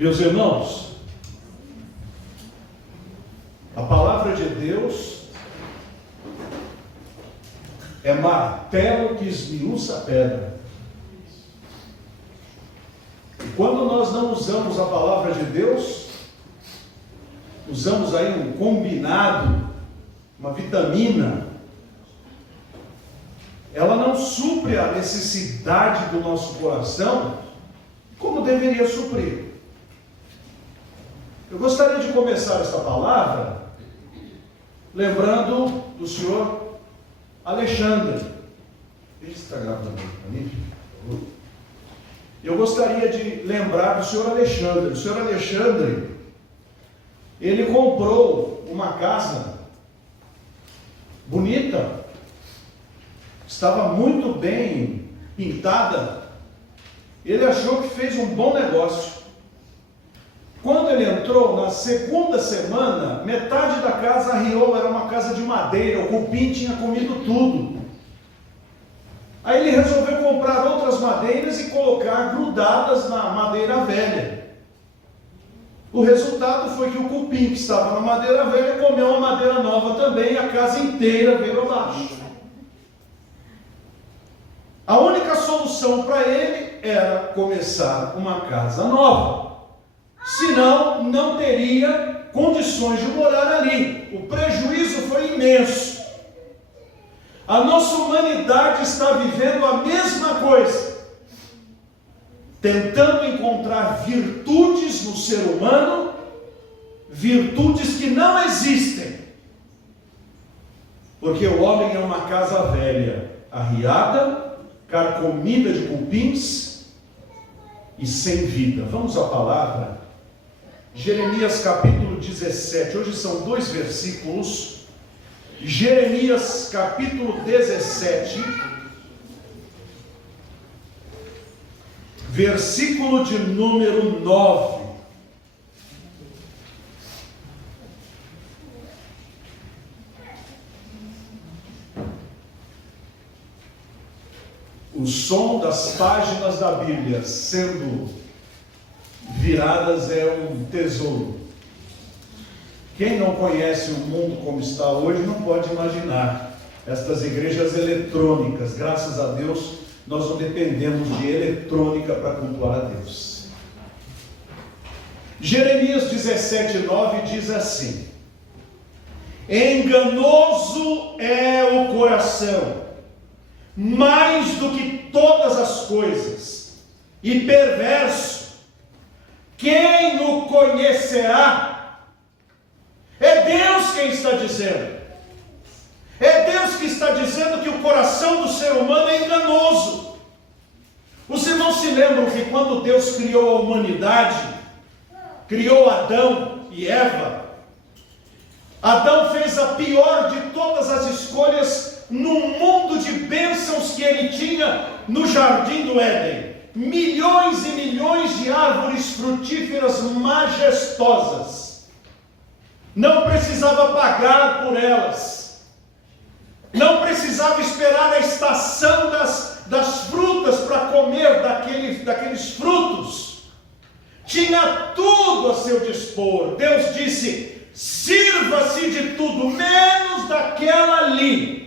Meus irmãos, a palavra de Deus é martelo que esmiuça a pedra. E quando nós não usamos a palavra de Deus, usamos aí um combinado, uma vitamina, ela não supre a necessidade do nosso coração como deveria suprir. Eu gostaria de começar esta palavra lembrando do senhor Alexandre. Ele está gravando ali? Eu gostaria de lembrar do senhor Alexandre. O senhor Alexandre, ele comprou uma casa bonita, estava muito bem pintada. Ele achou que fez um bom negócio. Quando ele entrou, na segunda semana, metade da casa arriou, era uma casa de madeira, o cupim tinha comido tudo. Aí ele resolveu comprar outras madeiras e colocar grudadas na madeira velha. O resultado foi que o cupim que estava na madeira velha comeu a madeira nova também, e a casa inteira veio abaixo. A única solução para ele era começar uma casa nova. Senão, não teria condições de morar ali. O prejuízo foi imenso. A nossa humanidade está vivendo a mesma coisa, tentando encontrar virtudes no ser humano, virtudes que não existem, porque o homem é uma casa velha, arriada, carcomida de cupins e sem vida. Vamos à palavra. Jeremias capítulo 17, hoje são 2 versículos. Jeremias capítulo 17, versículo de número 9. O som das páginas da Bíblia sendo viradas é um tesouro. Quem não conhece o mundo como está hoje não pode imaginar estas igrejas eletrônicas. Graças a Deus nós não dependemos de eletrônica para cultuar a Deus. Jeremias 17:9 diz assim: enganoso é o coração, mais do que todas as coisas, e perverso, quem o conhecerá? É Deus quem está dizendo. É Deus que está dizendo que o coração do ser humano é enganoso. Os irmãos se lembram que quando Deus criou a humanidade, criou Adão e Eva, Adão fez a pior de todas as escolhas no mundo de bênçãos que ele tinha no jardim do Éden. Milhões e milhões de árvores frutíferas majestosas. Não precisava pagar por elas. Não precisava esperar a estação das frutas para comer daqueles frutos. Tinha tudo a seu dispor. Deus disse: sirva-se de tudo, menos daquela ali.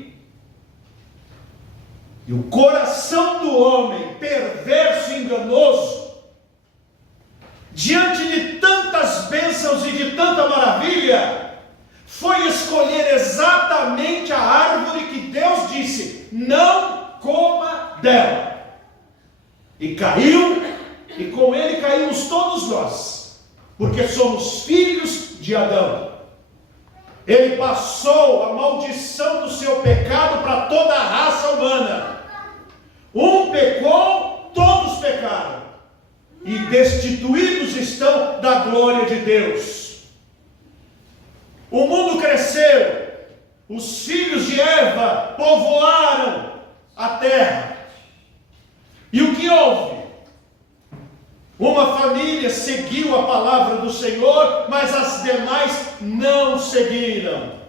E o coração do homem, perverso e enganoso, diante de tantas bênçãos e de tanta maravilha, foi escolher exatamente a árvore que Deus disse: não coma dela. E caiu, e com ele caímos todos nós, porque somos filhos de Adão. Ele passou a maldição do seu pecado para toda a raça humana. Um pecou, todos pecaram, e destituídos estão da glória de Deus. O mundo cresceu, os filhos de Eva povoaram a terra. E o que houve? Uma família seguiu a palavra do Senhor, mas as demais não seguiram.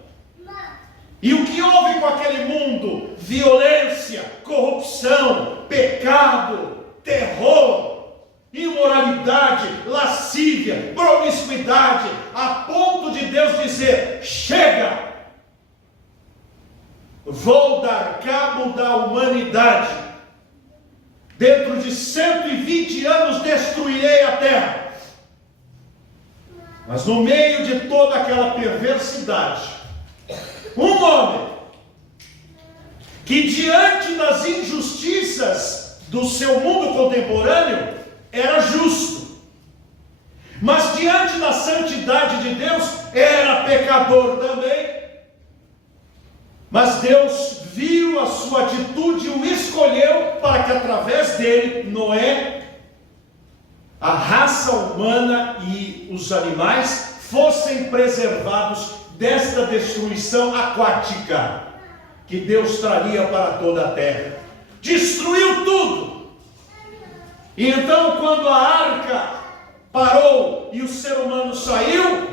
E o que houve com aquele mundo? Violência, corrupção, pecado, terror, imoralidade, lascívia. lascívia, promiscuidade, a ponto de Deus dizer: chega, vou dar cabo da humanidade, dentro de 120 anos destruirei a terra. Mas no meio de toda aquela perversidade, um homem que diante das injustiças do seu mundo contemporâneo era justo, mas diante da santidade de Deus era pecador também. Mas Deus viu a sua atitude e o escolheu para que através dele, Noé, a raça humana e os animais fossem preservados desta destruição aquática que Deus traria para toda a terra. Destruiu tudo. E então, quando a arca parou e o ser humano saiu,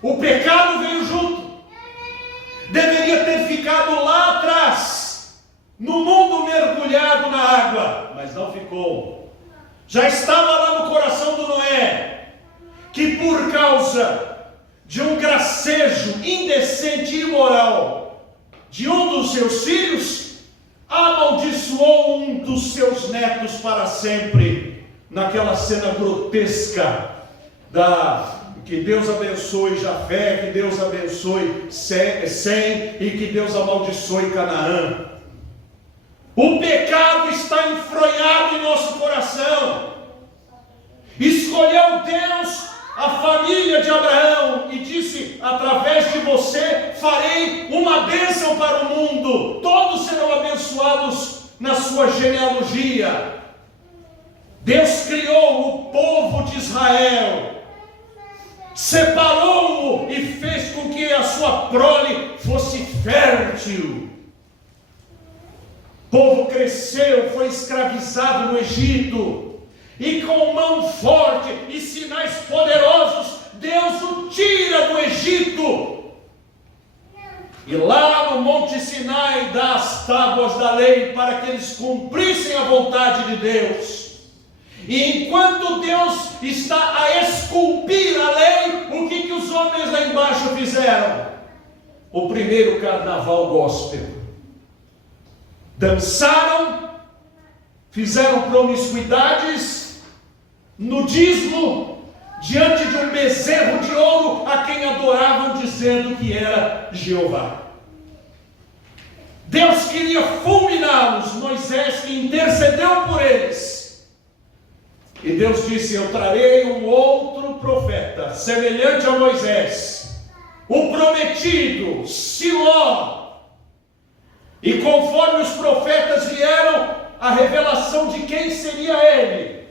o pecado veio junto. Deveria ter ficado lá atrás, no mundo mergulhado na água, mas não ficou. Já estava lá no coração do Noé, que por causa de um gracejo indecente e imoral de um dos seus filhos, amaldiçoou um dos seus netos para sempre, naquela cena grotesca que Deus abençoe Jafé, que Deus abençoe Sem e que Deus amaldiçoe Canaã. O pecado está enfronhado em nosso coração. Escolheu Deus a família de Abraão e disse: através de você farei uma bênção para o mundo, todos serão abençoados na sua genealogia. Deus criou o povo de Israel, separou-o e fez com que a sua prole fosse fértil. O povo cresceu, foi escravizado no Egito, e com mão forte e sinais poderosos, Deus o tira do Egito, e lá no Monte Sinai dá as tábuas da lei para que eles cumprissem a vontade de Deus. E enquanto Deus está a esculpir a lei, o que os homens lá embaixo fizeram? O primeiro carnaval gospel. Dançaram, fizeram promiscuidades, nudismo, diante de um bezerro de ouro a quem adoravam, dizendo que era Jeová. Deus queria fulminá-los. Moisés intercedeu por eles. E Deus disse: eu trarei um outro profeta, semelhante a Moisés, o prometido, Siló. E conforme os profetas vieram, a revelação de quem seria ele,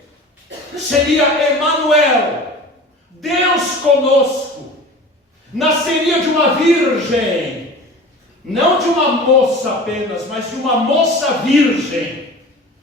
seria Emanuel, Deus conosco. Nasceria de uma virgem, não de uma moça apenas, mas de uma moça virgem,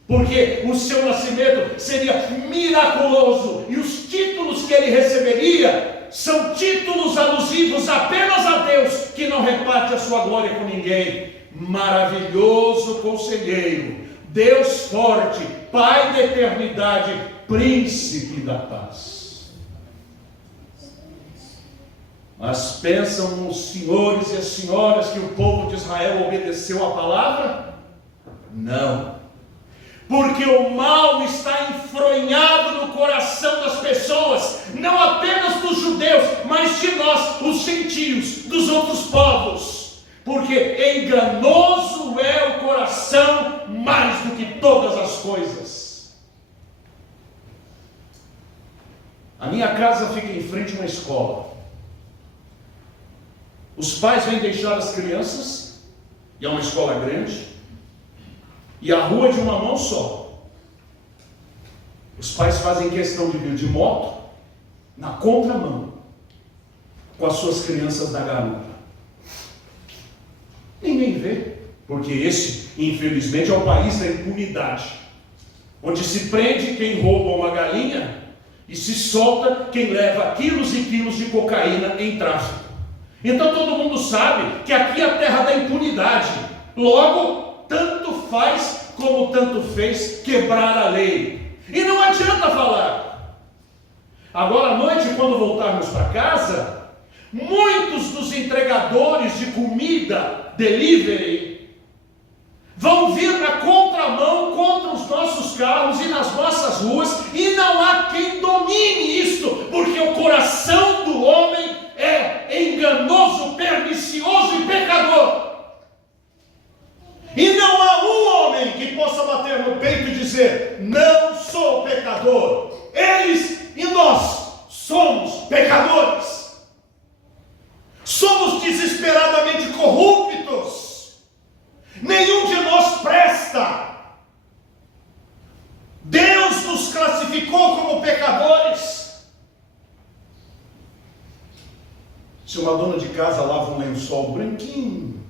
porque o seu nascimento seria miraculoso, e os títulos que ele receberia são títulos alusivos apenas a Deus, que não reparte a sua glória com ninguém. Maravilhoso conselheiro, Deus forte, Pai da eternidade, príncipe da paz. Mas pensam os senhores e as senhoras que o povo de Israel obedeceu à palavra? Não, porque o mal está enfronhado no coração das pessoas, não apenas dos judeus, mas de nós, os gentios, dos outros povos. Porque enganoso é o coração mais do que todas as coisas. A minha casa fica em frente a uma escola. Os pais vêm deixar as crianças, e é uma escola grande, e a rua é de uma mão só. Os pais fazem questão de vir de moto, na contramão, com as suas crianças na garupa. Ninguém vê, porque esse, infelizmente, é o país da impunidade, onde se prende quem rouba uma galinha e se solta quem leva quilos e quilos de cocaína em tráfico. Então todo mundo sabe que aqui é a terra da impunidade. Logo, tanto faz como tanto fez quebrar a lei. E não adianta falar. Agora à noite, quando voltarmos para casa, muitos dos entregadores de comida, delivery, vão vir na contramão contra os nossos carros e nas nossas ruas, e não há quem domine isso, porque o coração do homem é enganoso, pernicioso e pecador. E não há um homem que possa bater no peito e dizer: não sou pecador. Eles e nós somos pecadores. Somos desesperadamente corruptos. Nenhum de nós presta. Deus nos classificou como pecadores. Se uma dona de casa lava um lençol branquinho,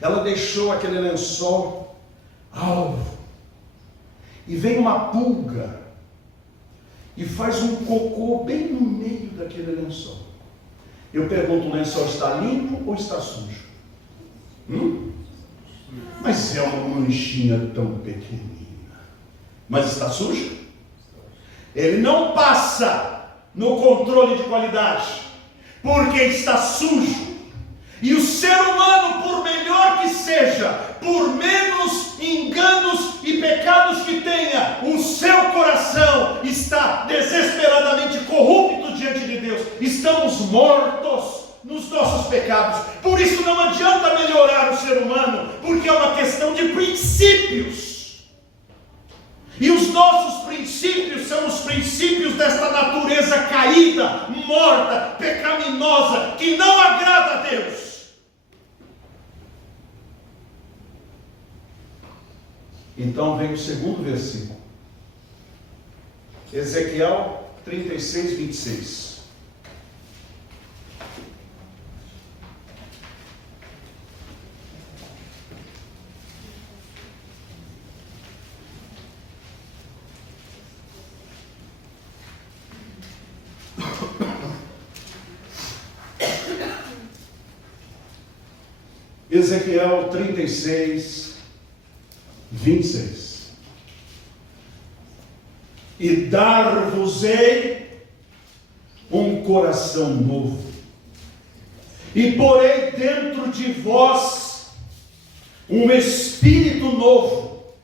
ela deixou aquele lençol alvo, e vem uma pulga e faz um cocô bem no meio daquele lençol. Eu pergunto: o lençol está limpo ou está sujo? Mas é uma manchinha tão pequenina. Mas está sujo? Ele não passa no controle de qualidade, porque está sujo. E o ser humano, por melhor que seja, por menos enganos e pecados que tenha, o seu coração está desesperadamente corrupto diante de Deus. Estamos mortos nos nossos pecados. Por isso não adianta melhorar o ser humano, porque é uma questão de princípios. E os nossos princípios são os princípios desta natureza caída, morta, pecaminosa, que não agrada a Deus. Então vem o segundo versículo, Ezequiel 36, 26. Ezequiel 36, 26. E dar-vos-ei um coração novo, e porei dentro de vós um espírito novo,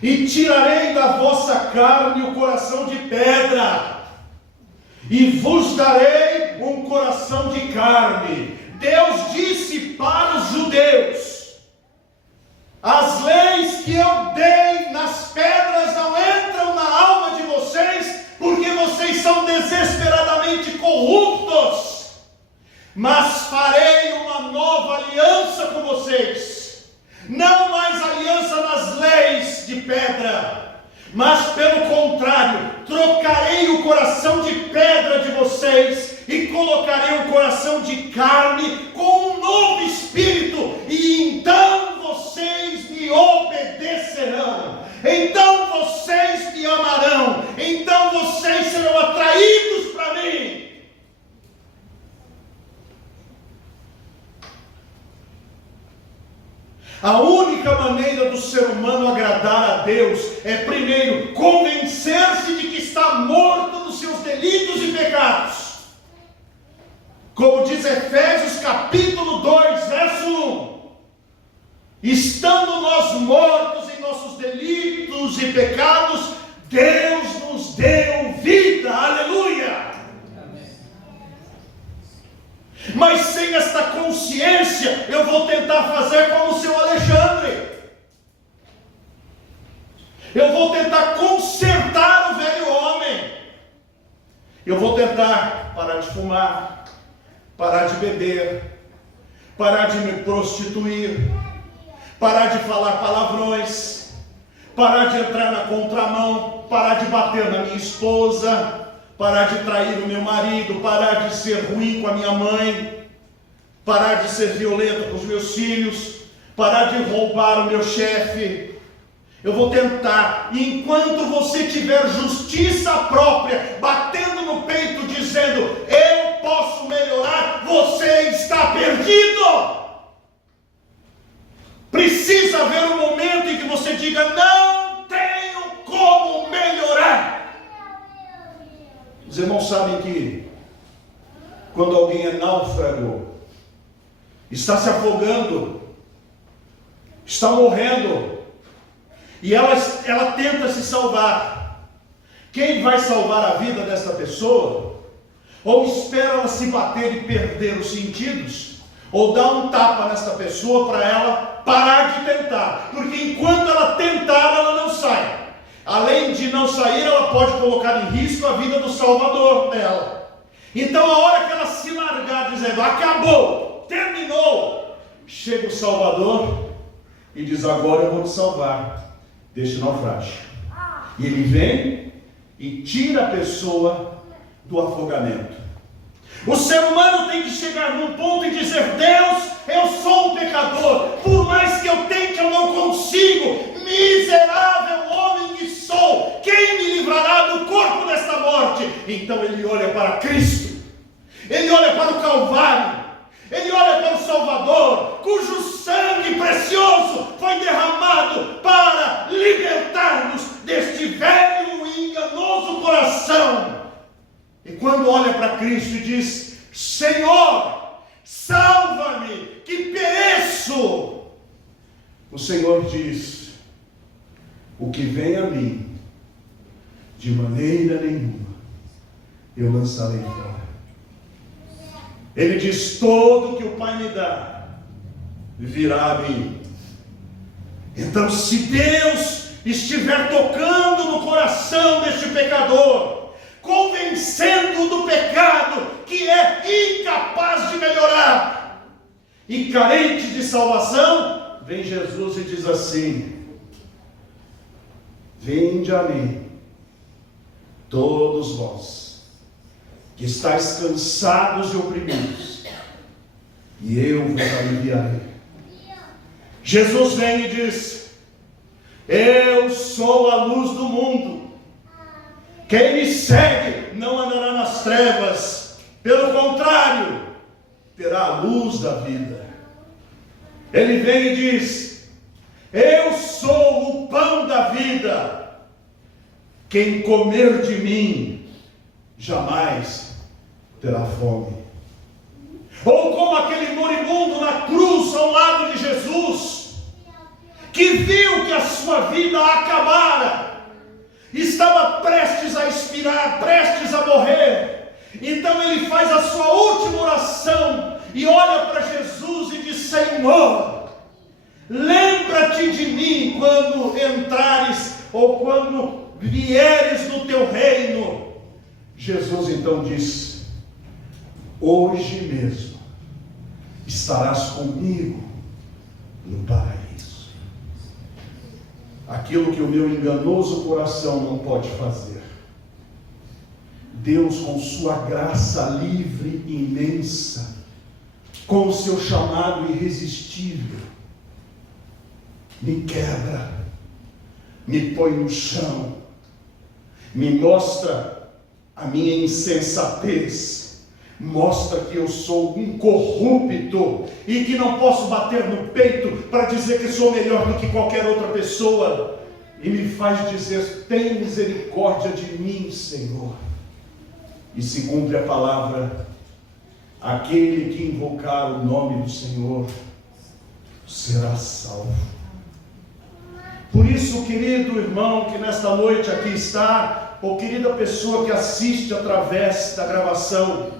e tirarei da vossa carne o coração de pedra, e vos darei um coração de carne. Deus disse para os judeus: as leis que eu dei nas pedras não entram na alma de vocês, porque vocês são desesperadamente corruptos. Mas farei uma nova aliança com vocês, não mais aliança nas leis de pedra, mas pelo contrário, trocarei o coração de pedra de vocês e colocarei um coração de carne com um novo espírito, e então vocês me obedecerão, então vocês me amarão, então vocês serão atraídos para mim. A única maneira do ser humano agradar a Deus é, primeiro, convencer-se de que está morto nos seus delitos e pecados. Como diz Efésios capítulo 2, verso 1. Estando nós mortos em nossos delitos e pecados, Deus nos deu vida. Aleluia! Mas sem esta consciência, eu vou tentar fazer como o seu Alexandre. Eu vou tentar consertar o velho homem. Eu vou tentar parar de fumar, parar de beber, parar de me prostituir, parar de falar palavrões, parar de entrar na contramão, parar de bater na minha esposa, parar de trair o meu marido, parar de ser ruim com a minha mãe, parar de ser violento com os meus filhos, parar de roubar o meu chefe. Eu vou tentar, e enquanto você tiver justiça própria, batendo no peito, dizendo: eu posso melhorar, você está perdido. Precisa haver um momento em que você diga: não tenho como melhorar. Os irmãos sabem que quando alguém é náufrago, está se afogando, está morrendo, e ela tenta se salvar. Quem vai salvar a vida dessa pessoa? Ou espera ela se bater e perder os sentidos, ou dá um tapa nessa pessoa para ela parar de tentar, porque enquanto ela tentar, ela não sai. Além de não sair, ela pode colocar em risco a vida do Salvador dela. Então, a hora que ela se largar dizendo, acabou, terminou, chega o Salvador e diz, agora eu vou te salvar deste naufrágio. E ele vem e tira a pessoa do afogamento. O ser humano tem que chegar num ponto e dizer, Deus, eu sou um pecador, por mais que eu tente, eu não consigo, miserável homem que sou, quem me livrará do corpo desta morte? Então ele olha para Cristo, ele olha para o Calvário, ele olha para o Salvador, cujo sangue precioso foi derramado para libertar-nos deste velho e enganoso coração. E quando olha para Cristo e diz, Senhor, salva-me, que pereço, o Senhor diz, o que vem a mim, de maneira nenhuma, eu lançarei fora. Ele diz, todo que o Pai me dá, virá a mim. Então, se Deus estiver tocando no coração deste pecador, convencendo do pecado que é incapaz de melhorar e carente de salvação, vem Jesus e diz assim, vinde a mim, todos vós, que estáis cansados e oprimidos, e eu vos aliviarei. Jesus vem e diz, eu sou a luz do mundo, quem me segue não andará nas trevas, pelo contrário, terá a luz da vida. Ele vem e diz, eu sou o pão da vida, quem comer de mim, jamais terá fome. Ou como aquele moribundo na cruz ao lado de Jesus, que viu que a sua vida acabara, estava prestes a expirar, prestes a morrer. Então ele faz a sua última oração e olha para Jesus e diz, Senhor, lembra-te de mim quando entrares ou quando vieres no teu reino. Jesus então diz, hoje mesmo estarás comigo no paraíso. Aquilo que o meu enganoso coração não pode fazer, Deus, com sua graça livre e imensa, com o seu chamado irresistível, me quebra, me põe no chão, me mostra a minha insensatez, mostra que eu sou um corrupto e que não posso bater no peito para dizer que sou melhor do que qualquer outra pessoa, e me faz dizer, tem misericórdia de mim, Senhor. E se cumpre a palavra, aquele que invocar o nome do Senhor será salvo. Por isso, querido irmão que nesta noite aqui está, ou querida pessoa que assiste através da gravação,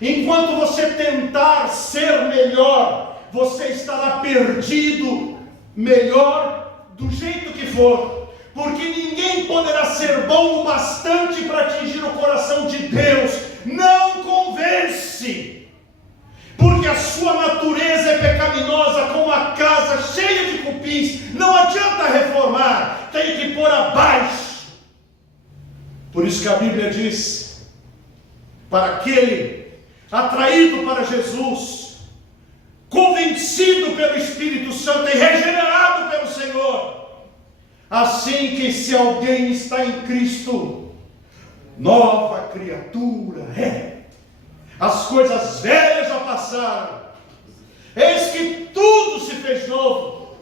enquanto você tentar ser melhor, você estará perdido, melhor do jeito que for, porque ninguém poderá ser bom o bastante para atingir o coração de Deus. Não convence, porque a sua natureza é pecaminosa, como a casa cheia de cupins. Não adianta reformar, tem que pôr abaixo. Por isso que a Bíblia diz, para aquele atraído para Jesus, convencido pelo Espírito Santo e regenerado pelo Senhor, assim que se alguém está em Cristo, nova criatura é. As coisas velhas já passaram, eis que tudo se fez novo.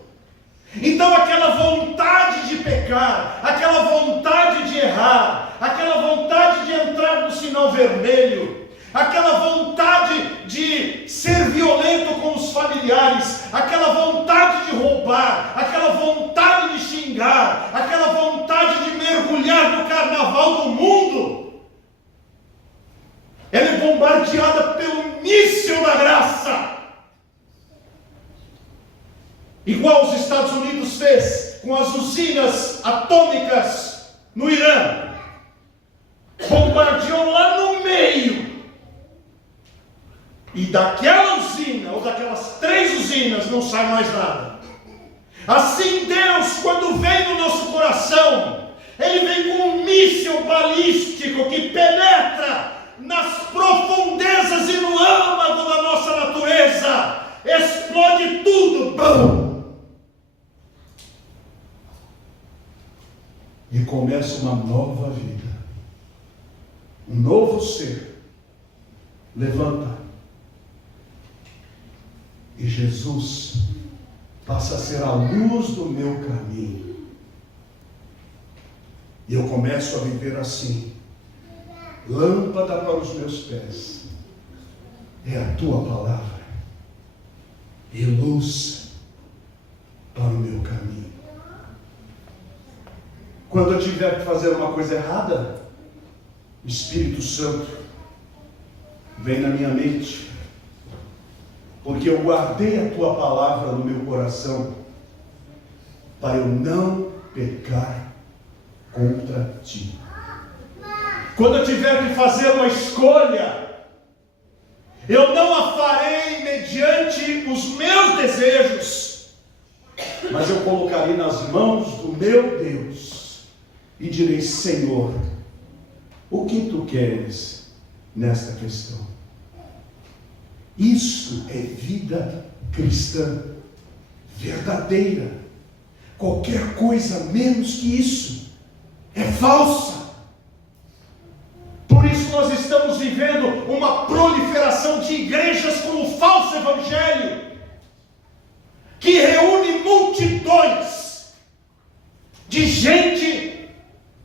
Então aquela vontade de pecar, aquela vontade de errar, aquela vontade de entrar sinal vermelho, aquela vontade de ser violento com os familiares, aquela vontade de roubar, aquela vontade de xingar, aquela vontade de mergulhar no carnaval do mundo, ela é bombardeada pelo míssil da graça, igual os Estados Unidos fez com as usinas atômicas no Irã. Bombardeou lá no meio, e daquela usina, ou daquelas 3 usinas, não sai mais nada. Assim Deus, quando vem no nosso coração, Ele vem com um míssil balístico que penetra nas profundezas e no âmago da nossa natureza, explode tudo, BUM! E começa uma nova vida, um novo ser, levanta, e Jesus passa a ser a luz do meu caminho, e eu começo a viver assim. Lâmpada para os meus pés é a tua palavra, e luz para o meu caminho. Quando eu tiver que fazer uma coisa errada, o Espírito Santo vem na minha mente, porque eu guardei a tua palavra no meu coração, para eu não pecar contra ti. Quando eu tiver que fazer uma escolha, eu não a farei mediante os meus desejos, mas eu colocarei nas mãos do meu Deus, e direi: Senhor, o que tu queres nesta questão? Isso é vida cristã verdadeira. Qualquer coisa menos que isso é falsa. Por isso nós estamos vivendo uma proliferação de igrejas com o falso evangelho, que reúne multidões de gente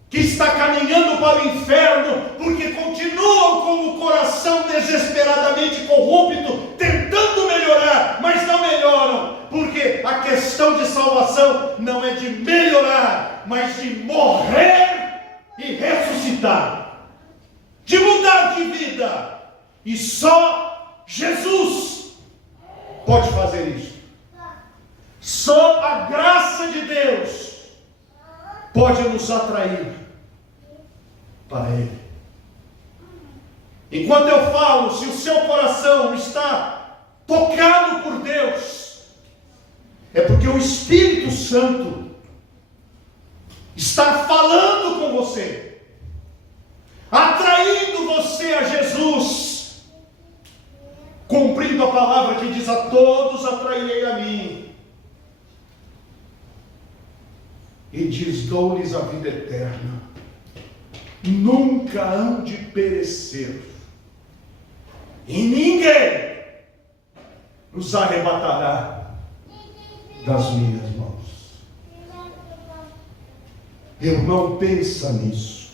que está caminhando para o inferno, porque continuam com o coração desesperadamente corrupto, tentando melhorar, mas não melhoram, porque a questão de salvação não é de melhorar, mas de morrer e ressuscitar, de mudar de vida, e só Jesus pode fazer isso. Só a graça de Deus pode nos atrair para Ele. Enquanto eu falo, se o seu coração está tocado por Deus, é porque o Espírito Santo está falando com você, atraindo você a Jesus, cumprindo a palavra que diz: a todos atrairei a mim. E diz: dou-lhes a vida eterna, nunca hão de perecer, e ninguém nos arrebatará das minhas mãos. Irmão, pensa nisso.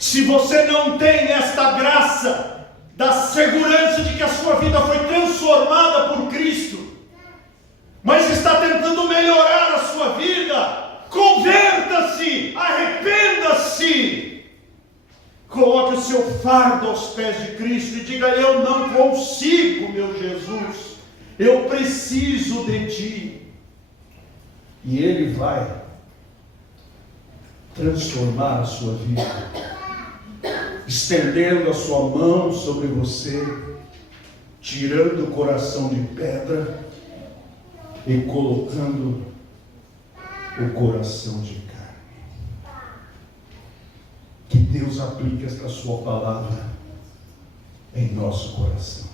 Se você não tem esta graça da segurança de que a sua vida foi transformada por Cristo, mas está tentando melhorar a sua vida, converta-se, arrependa-se, coloque o seu fardo aos pés de Cristo e diga: eu não consigo, meu Jesus, eu preciso de Ti. E Ele vai transformar a sua vida, estendendo a sua mão sobre você, tirando o coração de pedra e colocando o coração de carne. Que Deus aplique esta sua palavra em nosso coração.